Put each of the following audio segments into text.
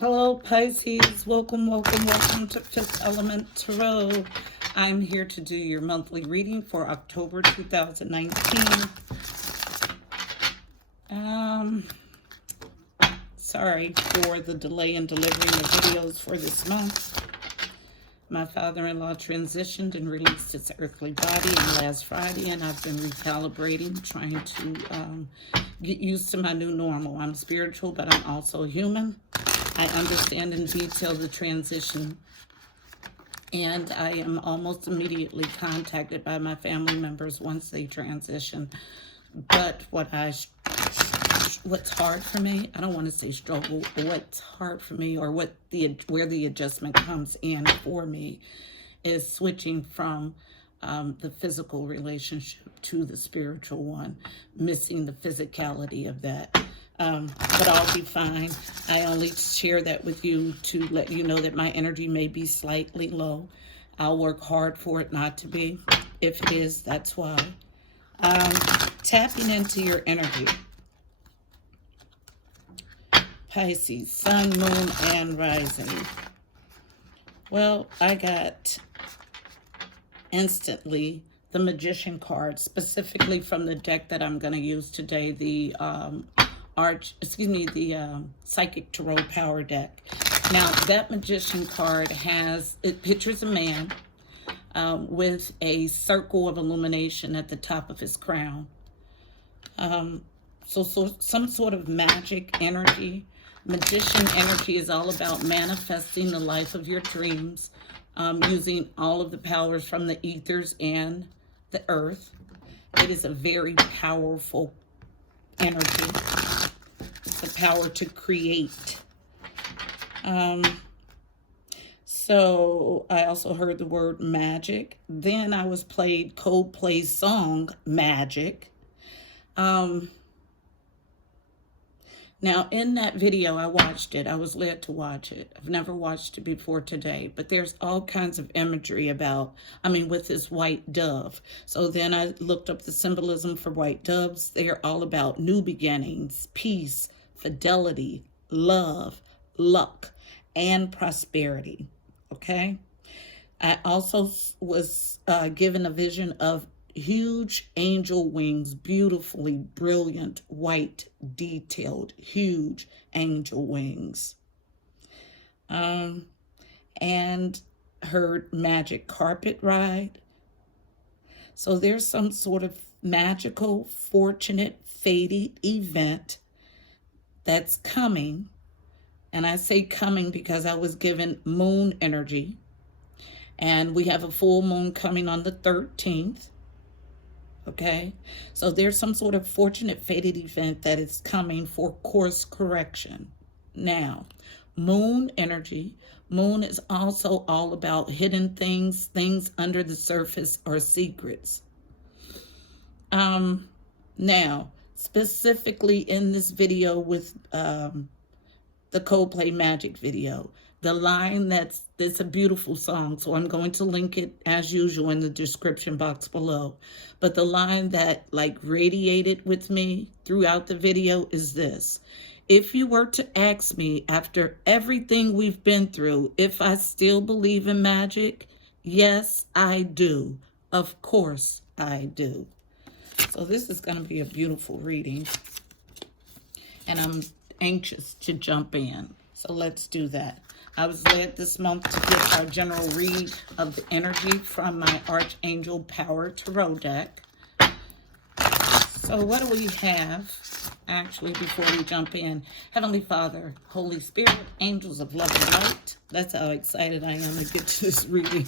Hello, Pisces. Welcome to Fifth Element Tarot. I'm here to do your monthly reading for October 2019. Sorry for the delay in delivering the videos for this month. My father-in-law transitioned and released his earthly body last Friday, and I've been recalibrating, trying to get used to my new normal. I'm spiritual, but I'm also human. I understand in detail the transition, and I am almost immediately contacted by my family members once they transition. But what's hard for me, I don't want to say struggle, but what's hard for me, or where the adjustment comes in for me, is switching from the physical relationship to the spiritual one, missing the physicality of that. But I'll be fine. I only share that with you to let you know that my energy may be slightly low. I'll work hard for it not to be. If it is, that's why. Tapping into your energy. Pisces, sun, moon, and rising. Well, I got instantly the Magician card, specifically from the deck that I'm going to use today, the Psychic Tarot Power deck. Now, that Magician card it pictures a man with a circle of illumination at the top of his crown. So some sort of magic energy. Magician energy is all about manifesting the life of your dreams, using all of the powers from the ethers and the earth. It is a very powerful energy. The power to create. So I also heard the word magic. Then I was played Coldplay's song Magic. Now in that video, I watched it. I was led to watch it. I've never watched it before today, but there's all kinds of imagery with this white dove. So then I looked up the symbolism for white doves. They're all about new beginnings, peace, fidelity, love, luck, and prosperity. Okay. I also was given a vision of huge angel wings, beautifully brilliant, white, detailed, huge angel wings. And heard magic carpet ride. So there's some sort of magical, fortunate, fated event that's coming. And I say coming because I was given moon energy. And we have a full moon coming on the 13th. Okay, so there's some sort of fortunate, fated event that is coming for course correction. Now, moon energy. Moon is also all about hidden things under the surface, or secrets. Now, specifically in this video with the Coldplay Magic video, the line that's a beautiful song, so I'm going to link it as usual in the description box below. But the line that radiated with me throughout the video is this: if you were to ask me after everything we've been through if I still believe in magic, yes, I do. Of course I do. So this is going to be a beautiful reading, and I'm anxious to jump in. So let's do that. I was led this month to get our general read of the energy from my Archangel Power Tarot deck. So what do we have? Actually, before we jump in, Heavenly Father, Holy Spirit, angels of love and light. That's how excited I am to get to this reading.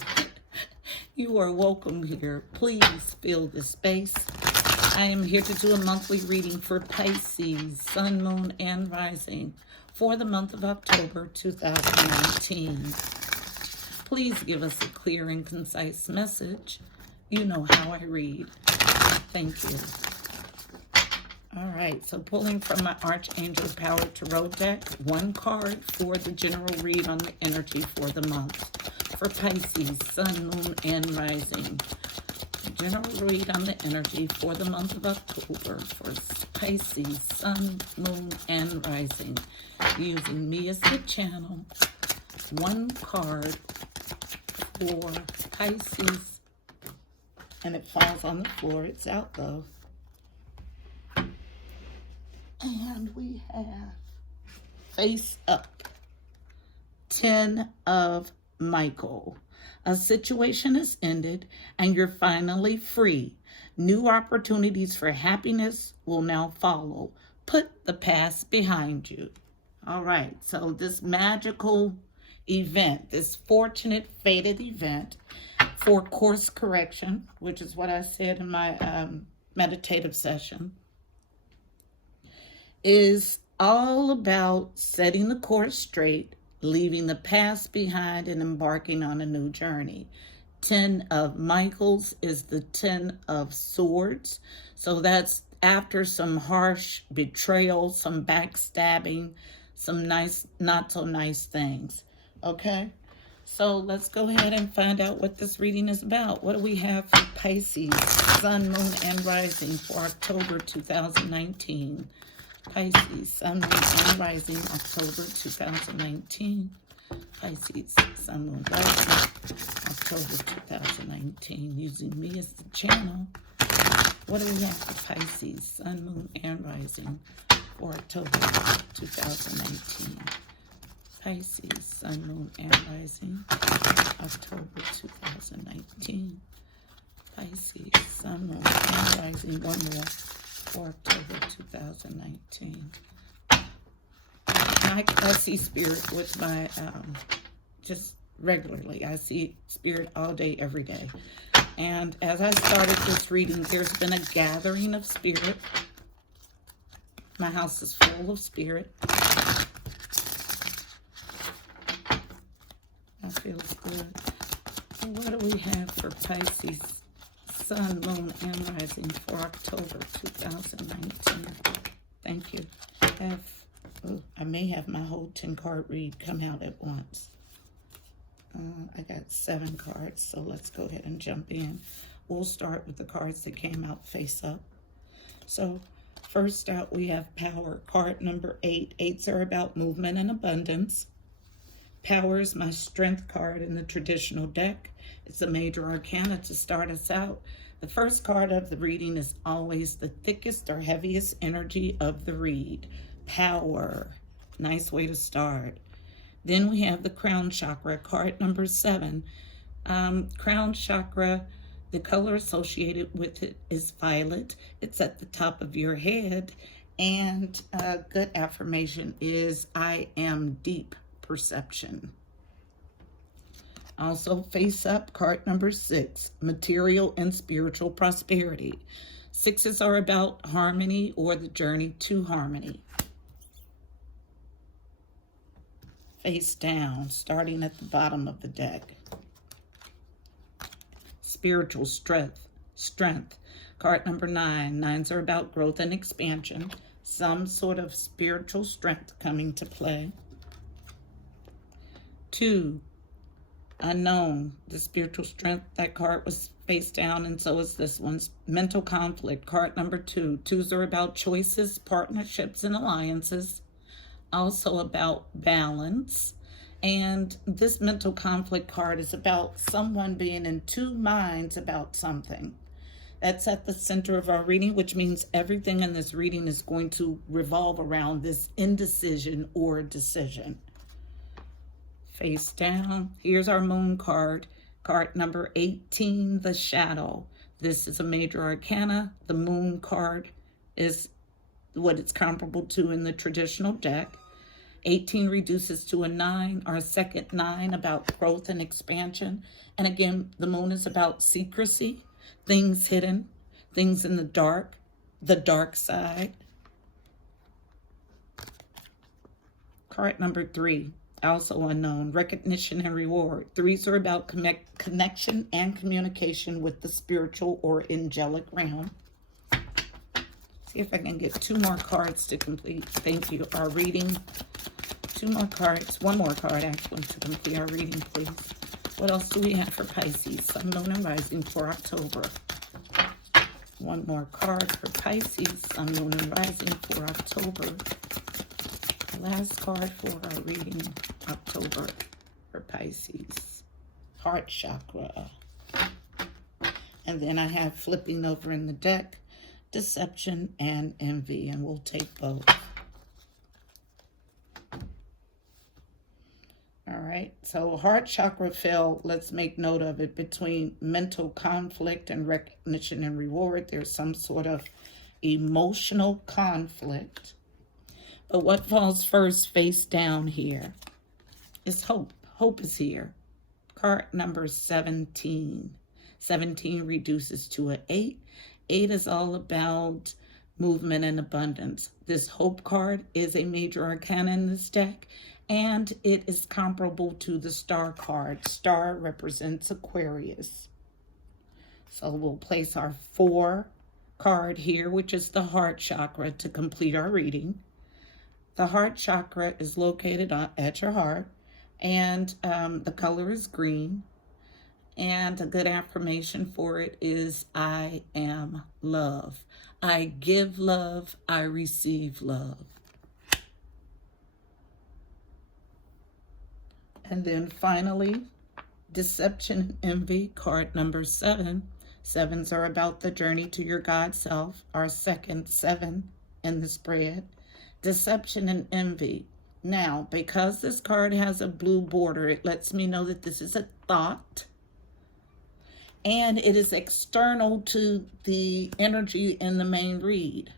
You are welcome here. Please fill this space. I am here to do a monthly reading for Pisces, Sun, Moon, and Rising for the month of October 2019. Please give us a clear and concise message. You know how I read. Thank you. All right, so pulling from my Archangel Power Tarot deck, one card for the general read on the energy for the month. For Pisces, Sun, Moon, and Rising. General read on the energy for the month of October for Pisces, Sun, Moon, and Rising. Using me as the channel. One card for Pisces. And it falls on the floor. It's out though. And we have Face Up. 10 of Michael. A situation has ended and you're finally free. New opportunities for happiness will now follow. Put the past behind you. All right, so this magical event, this fortunate, fated event for course correction, which is what I said in my meditative session, is all about setting the course straight, leaving the past behind, and embarking on a new journey. 10 of Michaels is the 10 of Swords. So that's after some harsh betrayal, some backstabbing, some nice, not so nice things. Okay? So let's go ahead and find out what this reading is about. What do we have for Pisces, Sun, Moon, and Rising for October 2019? Pisces, Sun, Moon, and Rising, October 2019. Pisces, Sun, Moon, Rising, October 2019. Using me as the channel. What do we have for Pisces, Sun, Moon, and Rising for October 2019? Pisces, Sun, Moon, and Rising, October 2019. Pisces, Sun, Moon, and Rising. One more. For October 2019. I see spirit with my, just regularly. I see spirit all day, every day. And as I started this reading, there's been a gathering of spirit. My house is full of spirit. That feels good. So what do we have for Pisces? Sun, Moon, and Rising for October 2019. Thank you. I may have my whole 10 card read come out at once. I got 7 cards, so let's go ahead and jump in. We'll start with the cards that came out face up. So first out we have Power, card number 8. 8s are about movement and abundance. Power is my strength card in the traditional deck. It's a major arcana to start us out. The first card of the reading is always the thickest or heaviest energy of the read. Power. Nice way to start. Then we have the crown chakra, card number 7. Crown chakra, the color associated with it is violet. It's at the top of your head. And a good affirmation is, I am deep perception. Also face up, card number 6, material and spiritual prosperity. 6s are about harmony or the journey to harmony. Face down, starting at the bottom of the deck. Spiritual strength. Card number 9. 9s are about growth and expansion. Some sort of spiritual strength coming to play. 2. Unknown, the spiritual strength. That card was face down, and so is this one's. Mental conflict, card number 2. 2s are about choices, partnerships, and alliances. Also about balance. And this mental conflict card is about someone being in 2 minds about something. That's at the center of our reading, which means everything in this reading is going to revolve around this indecision or decision. Face down. Here's our moon card. Card number 18, the shadow. This is a major arcana. The moon card is what it's comparable to in the traditional deck. 18 reduces to a 9, our second 9, about growth and expansion. And again, the moon is about secrecy, things hidden, things in the dark side. Card number 3. Also unknown, recognition and reward. 3s are about connection and communication with the spiritual or angelic realm. See if I can get 2 more cards to complete. Thank you. Our reading. 2 more cards. 1 more card, actually, to complete our reading, please. What else do we have for Pisces, Sun, Moon, and Rising for October? One more card for Pisces, Sun, Moon, and Rising for October. Last card for our reading, October, for Pisces. Heart chakra. And then I have flipping over in the deck, deception and envy, and we'll take both. All right, so heart chakra fell, let's make note of it, between mental conflict and recognition and reward. There's some sort of emotional conflict. But what falls first face down here is hope. Hope is here. Card number 17. 17 reduces to an 8. 8 is all about movement and abundance. This hope card is a major arcana in this deck, and it is comparable to the star card. Star represents Aquarius. So we'll place our 4 card here, which is the heart chakra, to complete our reading. The heart chakra is located at your heart, and the color is green. And a good affirmation for it is, I am love. I give love, I receive love. And then finally, deception and envy, card number 7. 7s are about the journey to your God self, our second 7 in the spread. Deception and envy. Now, because this card has a blue border, it lets me know that this is a thought. And it is external to the energy in the main read.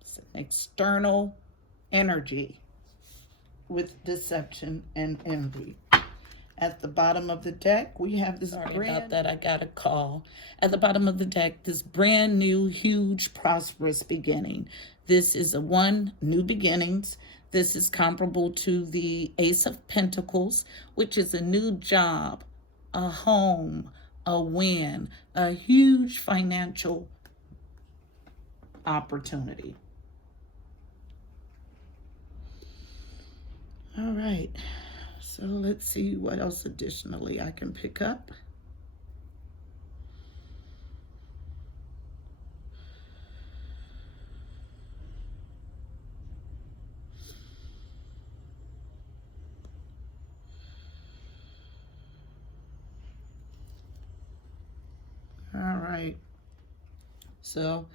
It's an external energy with deception and envy. At the bottom of the deck, we have this about that, I got a call. At the bottom of the deck, this brand new, huge, prosperous beginning. This is new beginnings. This is comparable to the Ace of Pentacles, which is a new job, a home, a win, a huge financial opportunity. All right, so let's see what else additionally I can pick up. All right, so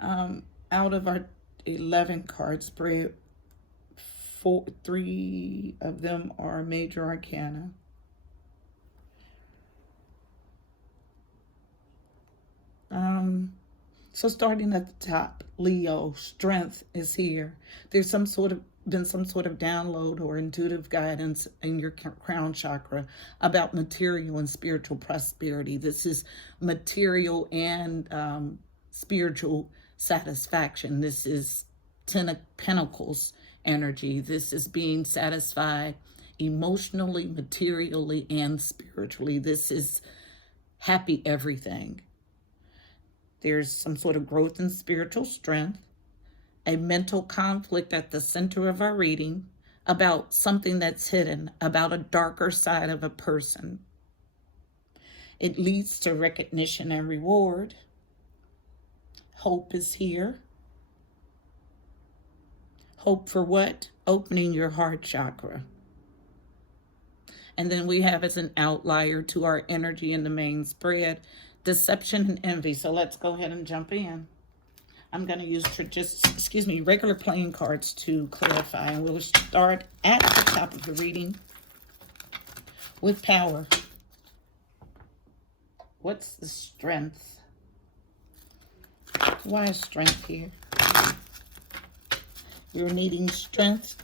out of our 11 card spread, 3 of them are major arcana. So starting at the top, Leo, strength is here. There's been some sort of download or intuitive guidance in your crown chakra about material and spiritual prosperity. This is material and spiritual satisfaction. This is Ten of Pentacles energy. This is being satisfied emotionally, materially, and spiritually. This is happy everything. There's some sort of growth in spiritual strength, a mental conflict at the center of our reading about something that's hidden, about a darker side of a person. It leads to recognition and reward. Hope is here. Hope for what? Opening your heart chakra. And then we have as an outlier to our energy in the main spread, deception and envy. So let's go ahead and jump in. I'm going to use regular playing cards to clarify. And we'll start at the top of the reading with power. What's the strength? Why is strength here? You're needing strength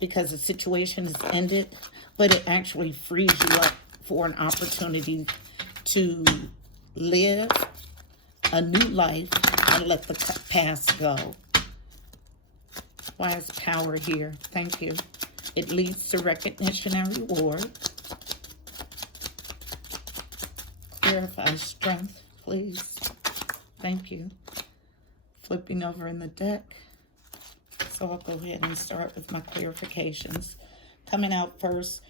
because the situation is ended, but it actually frees you up for an opportunity to live a new life and let the past go. Why is power here? Thank you. It leads to recognition and reward. Clarify strength, please. Thank you. Flipping over in the deck. So I'll go ahead and start with my clarifications. Coming out first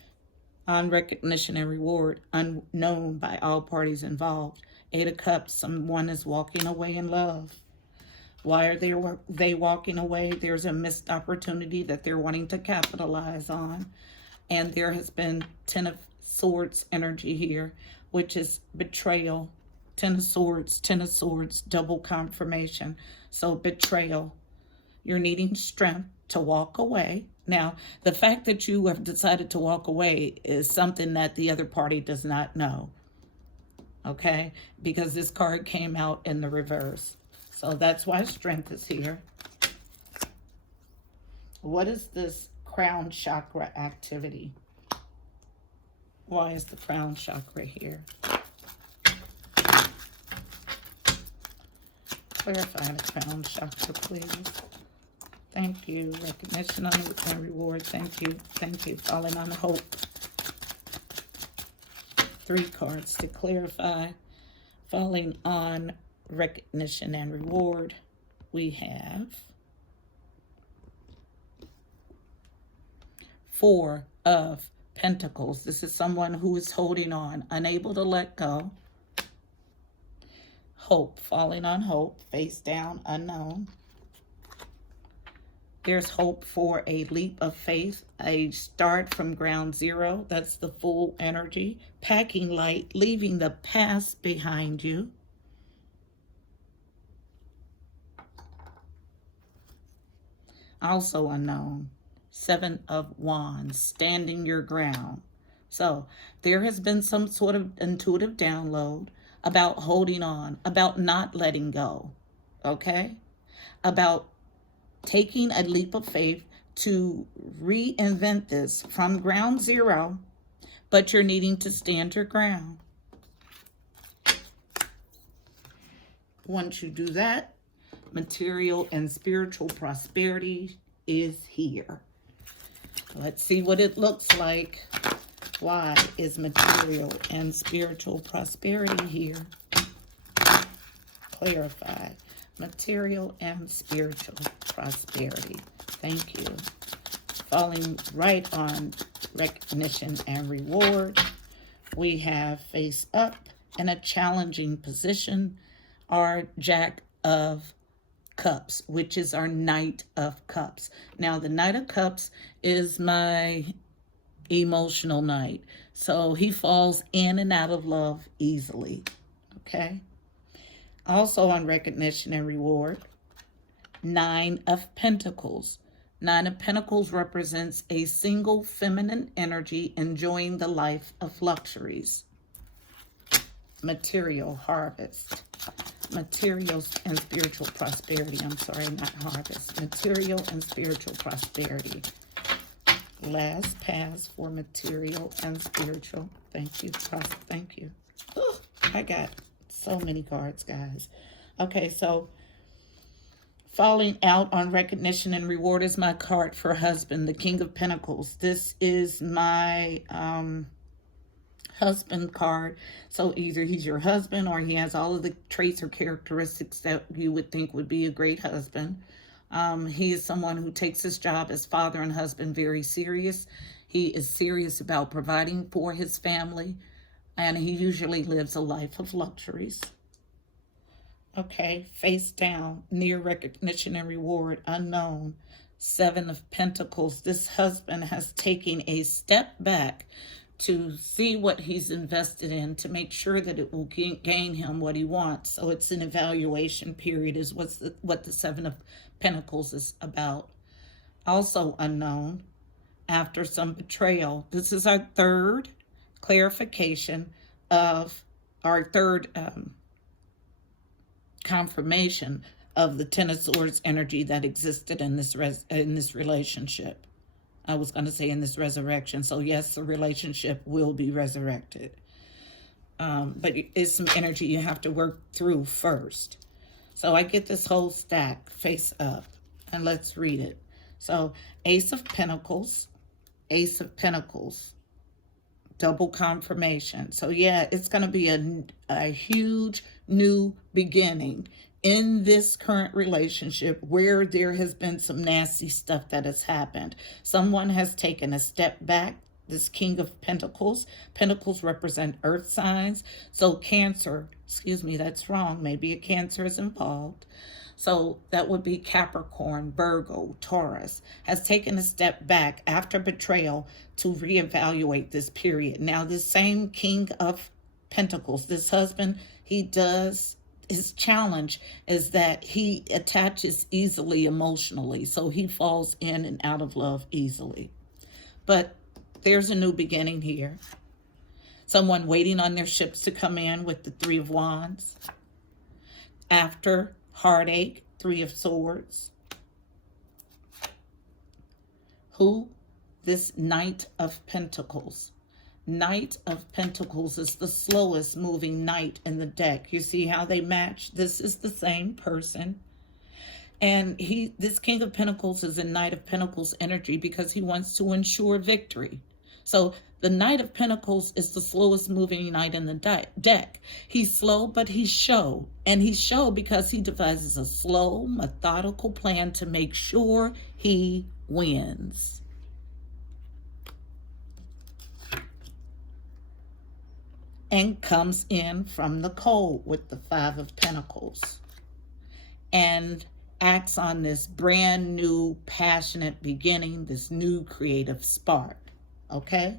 on recognition and reward, unknown by all parties involved. Eight of Cups, someone is walking away in love. Why are they walking away? There's a missed opportunity that they're wanting to capitalize on. And there has been Ten of Swords energy here, which is betrayal. Ten of Swords, double confirmation. So betrayal. You're needing strength to walk away. Now, the fact that you have decided to walk away is something that the other party does not know. Okay? Because this card came out in the reverse. So that's why strength is here. What is this crown chakra activity? Why is the crown chakra here? Clarify the crown chakra, please. Thank you. Recognition and reward. Thank you. Thank you. Falling on hope. 3 cards to clarify. Falling on recognition and reward. We have 4 of Pentacles. This is someone who is holding on, unable to let go. Hope, falling on hope, face down, unknown. There's hope for a leap of faith, a start from ground zero. That's the full energy. Packing light, leaving the past behind you. Also unknown. 7 of Wands, standing your ground. So there has been some sort of intuitive download about holding on, about not letting go, okay? About taking a leap of faith to reinvent this from ground zero, but you're needing to stand your ground. Once you do that, material and spiritual prosperity is here. Let's see what it looks like. Why is material and spiritual prosperity here? Clarify. Material and spiritual prosperity. Thank you. Falling right on recognition and reward. We have face up in a challenging position. Our Jack of Cups, which is our Knight of Cups. Now, the Knight of Cups is my emotional knight. So he falls in and out of love easily. Okay? Also on recognition and reward, 9 of Pentacles. 9 of Pentacles represents a single feminine energy enjoying the life of luxuries. Material harvest. Materials and spiritual prosperity. I'm sorry, not harvest. Material and spiritual prosperity. Last pass for material and spiritual. Thank you. Thank you. Ooh, I got so many cards, guys. Okay, so falling out on recognition and reward is my card for husband, the King of Pentacles. This is my husband card. So either he's your husband or he has all of the traits or characteristics that you would think would be a great husband. He is someone who takes his job as father and husband very serious. He is serious about providing for his family, and he usually lives a life of luxuries. Okay, face down, near recognition and reward, unknown. 7 of Pentacles. This husband has taken a step back to see what he's invested in, to make sure that it will gain him what he wants. So it's an evaluation period is what the 7 of Pentacles is about. Also unknown, after some betrayal. This is our third clarification of our third confirmation of the Ten of Swords energy that existed in this relationship. I was going to say in this resurrection. So yes, the relationship will be resurrected. But it's some energy you have to work through first. So I get this whole stack face up, and let's read it. So Ace of Pentacles, double confirmation. So yeah, it's going to be a huge new beginning in this current relationship where there has been some nasty stuff that has happened. Someone has taken a step back. this King of Pentacles. Pentacles represent earth signs. So Cancer, excuse me, that's wrong. Maybe a Cancer is involved. So that would be Capricorn, Virgo, Taurus, has taken a step back after betrayal to reevaluate this period. Now, this same King of Pentacles, this husband, his challenge is that he attaches easily emotionally. So he falls in and out of love easily. But there's a new beginning here. Someone waiting on their ships to come in with the Three of Wands. After heartache, Three of Swords. This Knight of Pentacles. Knight of Pentacles is the slowest moving knight in the deck. You see how they match? This is the same person. And this King of Pentacles is a Knight of Pentacles energy because he wants to ensure victory. So the Knight of Pentacles is the slowest moving knight in the deck. He's slow, but he's show. And he's show because he devises a slow, methodical plan to make sure he wins. And comes in from the cold with the Five of Pentacles. And acts on this brand new, passionate beginning, this new creative spark. Okay?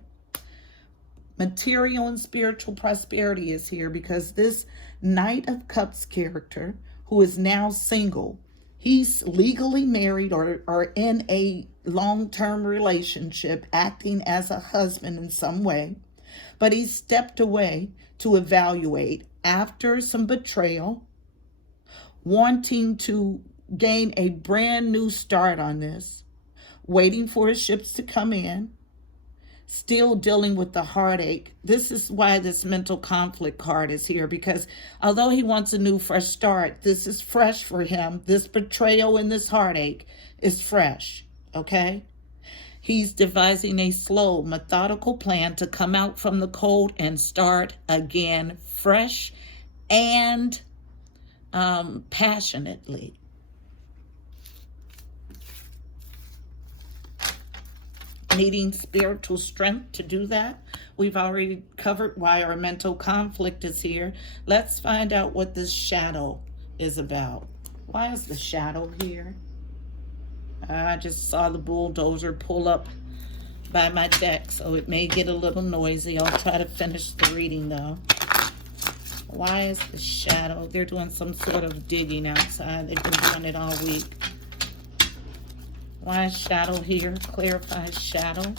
Material and spiritual prosperity is here because this Knight of Cups character, who is now single, he's legally married or in a long-term relationship, acting as a husband in some way, but he stepped away to evaluate after some betrayal, wanting to gain a brand new start on this, waiting for his ships to come in, still dealing with the heartache. This is why this mental conflict card is here, because although he wants a new fresh start, this is fresh for him. This betrayal and this heartache is fresh, okay? He's devising a slow, methodical plan to come out from the cold and start again fresh and passionately. Needing spiritual strength to do that. We've already covered why our mental conflict is here. Let's find out what this shadow is about. Why is the shadow here? I just saw the bulldozer pull up by my deck, so it may get a little noisy. I'll try to finish the reading, though. Why is the shadow? They're doing some sort of digging outside. They've been doing it all week. Why is shadow here? Clarifies shadow.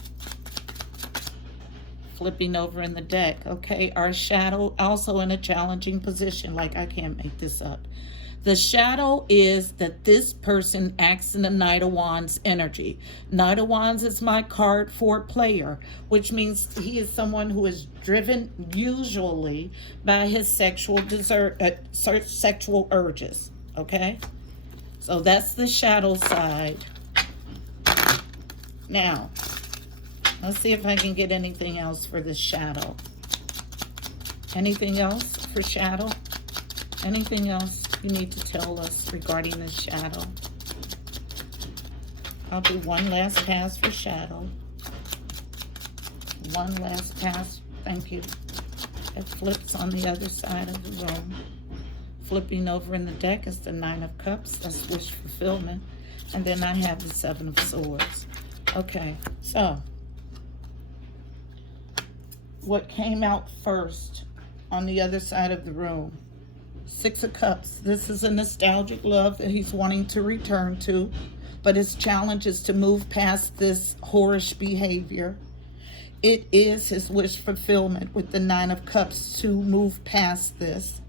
Flipping over in the deck. Okay, our shadow also in a challenging position. Like, I can't make this up. The shadow is that this person acts in the Knight of Wands energy. Knight of Wands is my card for player, which means he is someone who is driven usually by his sexual urges. Okay? So that's the shadow side. Now, let's see if I can get anything else for this shadow. Anything else for shadow? Anything else you need to tell us regarding this shadow? I'll do one last pass for shadow. One last pass. Thank you. It flips on the other side of the room. Flipping over in the deck is the Nine of Cups. That's wish fulfillment. And then I have the Seven of Swords. Okay, so what came out first on the other side of the room? Six of Cups. This is a nostalgic love that he's wanting to return to, but his challenge is to move past this whorish behavior. It is his wish fulfillment with the Nine of Cups to move past this.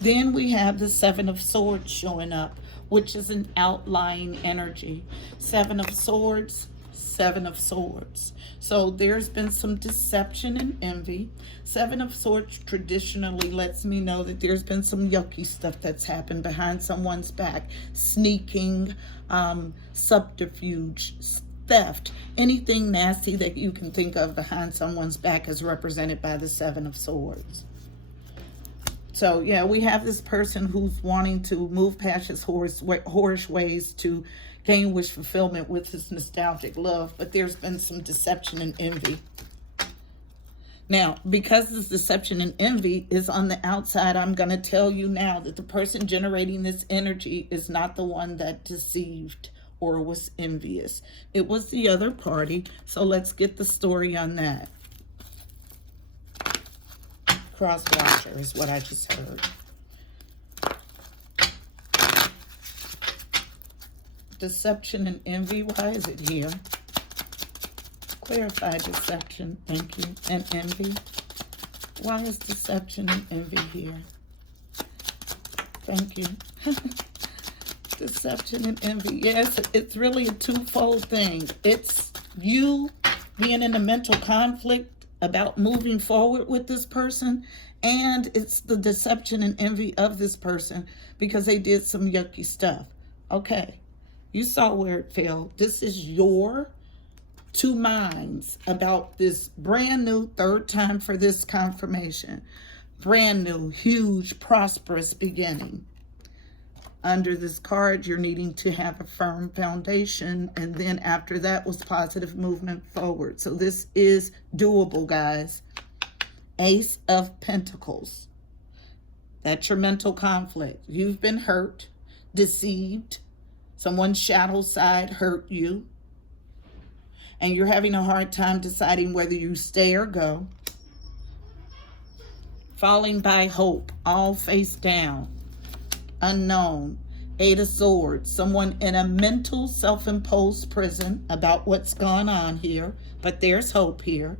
Then we have the Seven of Swords showing up, which is an outlying energy. Seven of Swords, Seven of Swords. So there's been some deception and envy. Seven of Swords traditionally lets me know that there's been some yucky stuff that's happened behind someone's back. Sneaking, subterfuge, theft, anything nasty that you can think of behind someone's back is represented by the Seven of Swords. So, yeah, we have this person who's wanting to move past his whorish ways to gain wish fulfillment with his nostalgic love, but there's been some deception and envy. Now, because this deception and envy is on the outside, I'm going to tell you now that the person generating this energy is not the one that deceived or was envious. It was the other party. So let's get the story on that. Cross-watcher is what I just heard. Deception and envy. Why is it here? Clarify deception. Thank you. And envy. Why is deception and envy here? Thank you. Deception and envy. Yes, it's really a twofold thing. It's you being in a mental conflict about moving forward with this person, and it's the deception and envy of this person because they did some yucky stuff. Okay, you saw where it fell. This is your two minds about this brand new, third time for this confirmation, brand new, huge, prosperous beginning. Under this card, you're needing to have a firm foundation, and then after that was positive movement forward. So this is doable, guys. Ace of Pentacles. That's your mental conflict. You've been hurt, deceived. Someone's shadow side hurt you, and you're having a hard time deciding whether you stay or go. Falling by hope, all face down. Unknown. Eight of Swords. Someone in a mental self-imposed prison about what's gone on here, but there's hope here.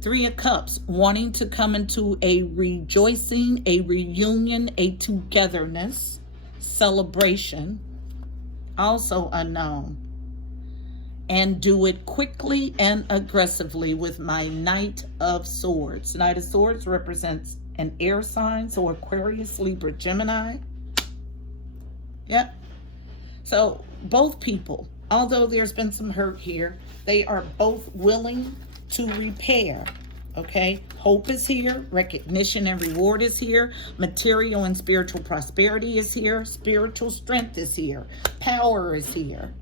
Three of Cups. Wanting to come into a rejoicing, a reunion, a togetherness, celebration. Also unknown. And do it quickly and aggressively with my Knight of Swords. Knight of Swords represents an air sign, so Aquarius, Libra, Gemini. Yep. So both people, although there's been some hurt here, they are both willing to repair. Okay? Hope is here. Recognition and reward is here. Material and spiritual prosperity is here. Spiritual strength is here. Power is here.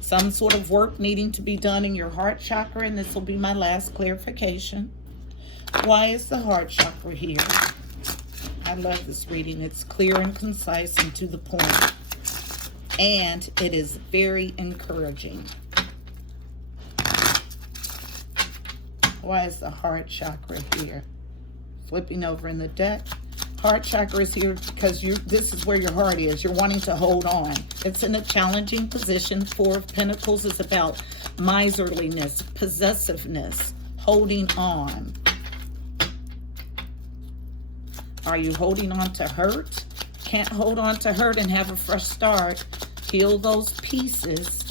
Some sort of work needing to be done in your heart chakra, and this will be my last clarification. Why is the heart chakra here? I love this reading. It's clear and concise and to the point. And it is very encouraging. Why is the heart chakra here? Flipping over in the deck. Heart chakra is here because this is where your heart is. You're wanting to hold on. It's in a challenging position. Four of Pentacles is about miserliness, possessiveness, holding on. Are you holding on to hurt? Can't hold on to hurt and have a fresh start. Heal those pieces.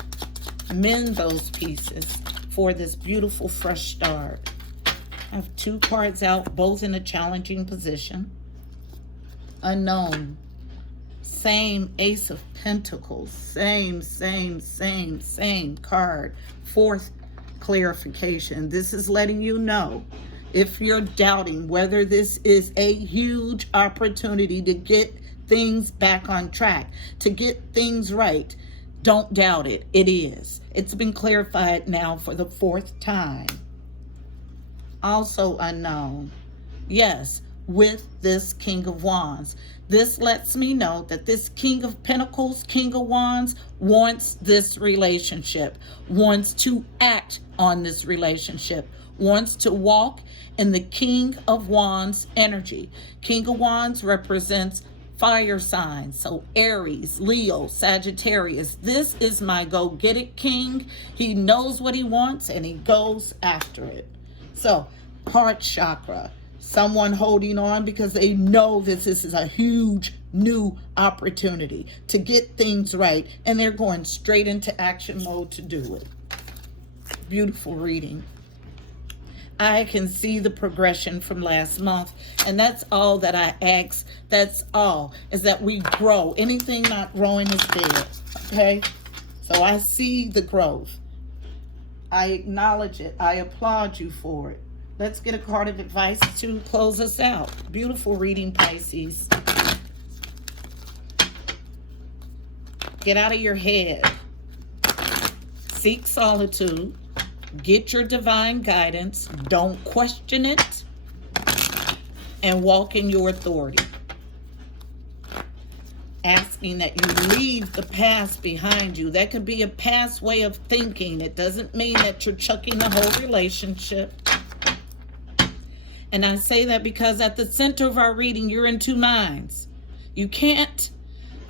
Mend those pieces for this beautiful fresh start. I have two cards out, both in a challenging position. Unknown. Same Ace of Pentacles. Same card. Fourth clarification. This is letting you know, if you're doubting whether this is a huge opportunity to get things back on track, to get things right, don't doubt it. It is. It's been clarified now for the fourth time. Also unknown. Yes, with this King of Wands. This lets me know that this King of Pentacles, King of Wands, wants this relationship, wants to act on this relationship, wants to walk in the King of Wands energy. King of Wands represents fire signs, so Aries, Leo, Sagittarius. This is my go-get-it king. He knows what he wants and he goes after it. So, heart chakra. Someone holding on because they know this is a huge new opportunity to get things right, and they're going straight into action mode to do it. Beautiful reading. I can see the progression from last month, and that's all that I ask. That's all, is that we grow. Anything not growing is dead, okay? So I see the growth. I acknowledge it. I applaud you for it. Let's get a card of advice to close us out. Beautiful reading, Pisces. Get out of your head. Seek solitude. Get your divine guidance. Don't question it. And walk in your authority. Asking that you leave the past behind you. That could be a past way of thinking. It doesn't mean that you're chucking the whole relationship. And I say that because at the center of our reading, you're in two minds. You can't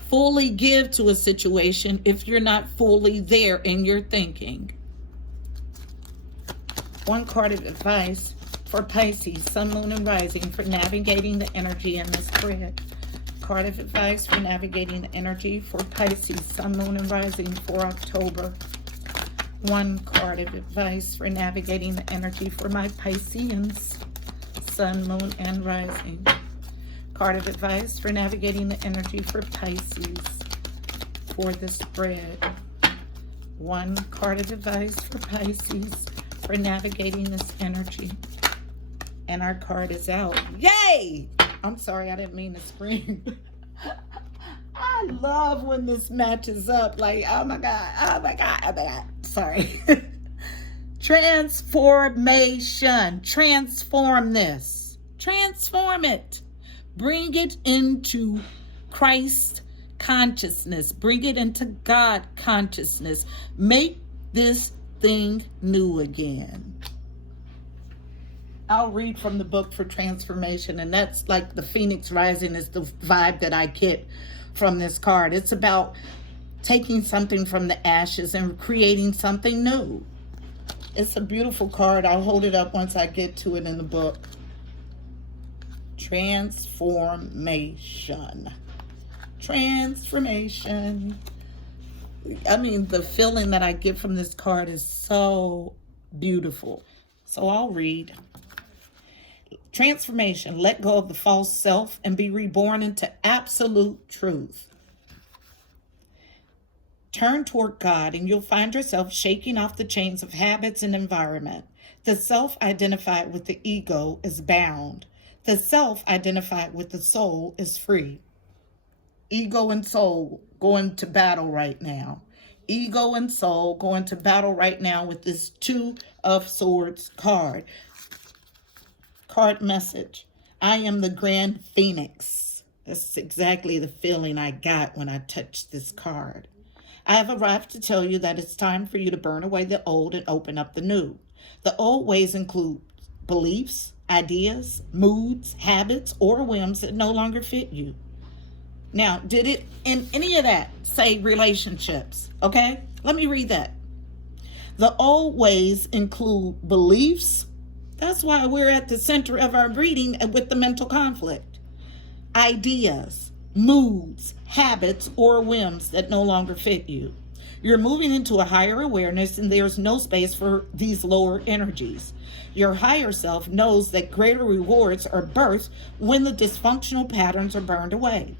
fully give to a situation if you're not fully there in your thinking. One card of advice for Pisces, Sun, Moon, and Rising for navigating the energy in this spread. Card of advice for navigating the energy for Pisces, Sun, Moon, and Rising for October. One card of advice for navigating the energy for my Pisceans, Sun, Moon, and Rising. Card of advice for navigating the energy for Pisces for the spread. One card of advice for Pisces for navigating this energy. And our card is out. Yay! I'm sorry, I didn't mean to scream. I love when this matches up. Like, oh my God, oh my God, oh my God. Sorry. Transformation. Transform this. Transform it. Bring it into Christ consciousness. Bring it into God consciousness. Make this thing new again. I'll read from the book for transformation, and that's like the Phoenix Rising is the vibe that I get from this card. It's about taking something from the ashes and creating something new. It's a beautiful card. I'll hold it up once I get to it in the book. Transformation. Transformation. I mean, the feeling that I get from this card is so beautiful. So I'll read. Transformation. Let go of the false self and be reborn into absolute truth. Turn toward God and you'll find yourself shaking off the chains of habits and environment. The self identified with the ego is bound. The self identified with the soul is free. Ego and soul going to battle right now. Ego and soul going to battle right now with this Two of Swords card. Card message. I am the Grand Phoenix. That's exactly the feeling I got when I touched this card. I have arrived to tell you that it's time for you to burn away the old and open up the new. The old ways include beliefs, ideas, moods, habits, or whims that no longer fit you. Now, did it in any of that say relationships? Okay, let me read that. The old ways include beliefs. That's why we're at the center of our reading with the mental conflict. Ideas, moods, habits, or whims that no longer fit you. You're moving into a higher awareness and there's no space for these lower energies. Your higher self knows that greater rewards are birthed when the dysfunctional patterns are burned away.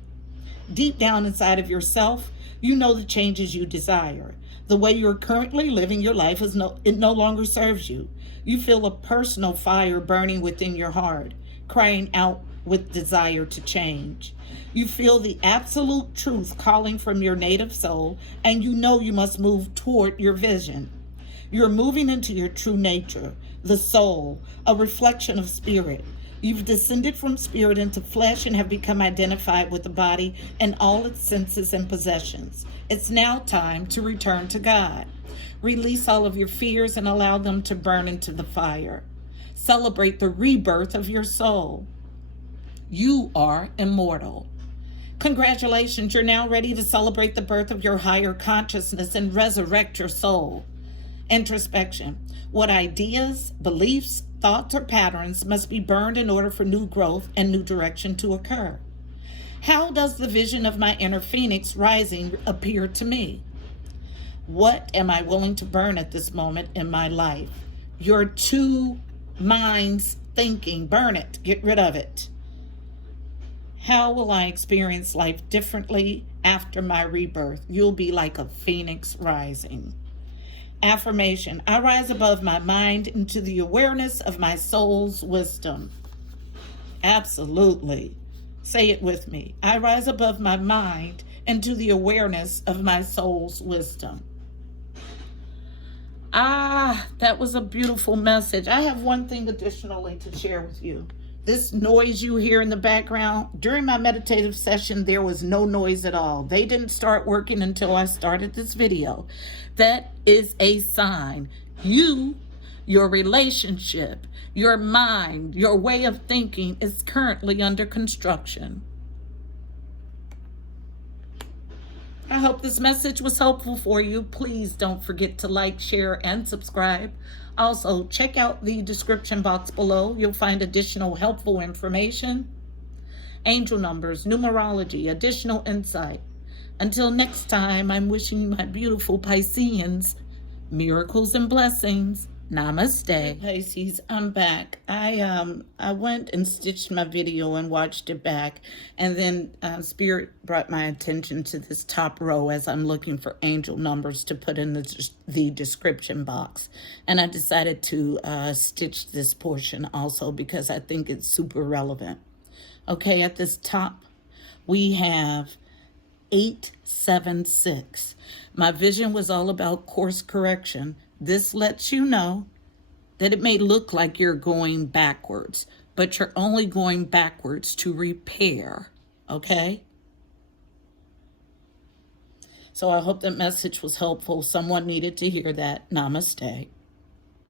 Deep down inside of yourself, you know the changes you desire. The way you're currently living your life it no longer serves you. You feel a personal fire burning within your heart, crying out with desire to change. You feel the absolute truth calling from your native soul, and you know you must move toward your vision. You're moving into your true nature, the soul, a reflection of spirit. You've descended from spirit into flesh and have become identified with the body and all its senses and possessions. It's now time to return to God. Release all of your fears and allow them to burn into the fire. Celebrate the rebirth of your soul. You are immortal. Congratulations, you're now ready to celebrate the birth of your higher consciousness and resurrect your soul. Introspection. What ideas, beliefs, thoughts, or patterns must be burned in order for new growth and new direction to occur? How does the vision of my inner phoenix rising appear to me? What am I willing to burn at this moment in my life? Your two minds thinking. Burn it. Get rid of it. How will I experience life differently after my rebirth? You'll be like a phoenix rising. Affirmation. I rise above my mind into the awareness of my soul's wisdom. Absolutely. Say it with me. I rise above my mind into the awareness of my soul's wisdom. That was a beautiful message. I have one thing additionally to share with you. This noise you hear in the background, during my meditative session, there was no noise at all. They didn't start working until I started this video. That is a sign. Your relationship, your mind, your way of thinking is currently under construction. I hope this message was helpful for you. Please don't forget to like, share, and subscribe. Also, check out the description box below. You'll find additional helpful information, angel numbers, numerology, additional insight. Until next time, I'm wishing my beautiful Pisceans miracles and blessings. Namaste. Hey Pisces, I'm back. I went and stitched my video and watched it back, and then Spirit brought my attention to this top row as I'm looking for angel numbers to put in the description box, and I decided to stitch this portion also because I think it's super relevant. Okay, at this top we have 876. My vision was all about course correction. This lets you know that it may look like you're going backwards, but you're only going backwards to repair, okay? So I hope that message was helpful. Someone needed to hear that. Namaste.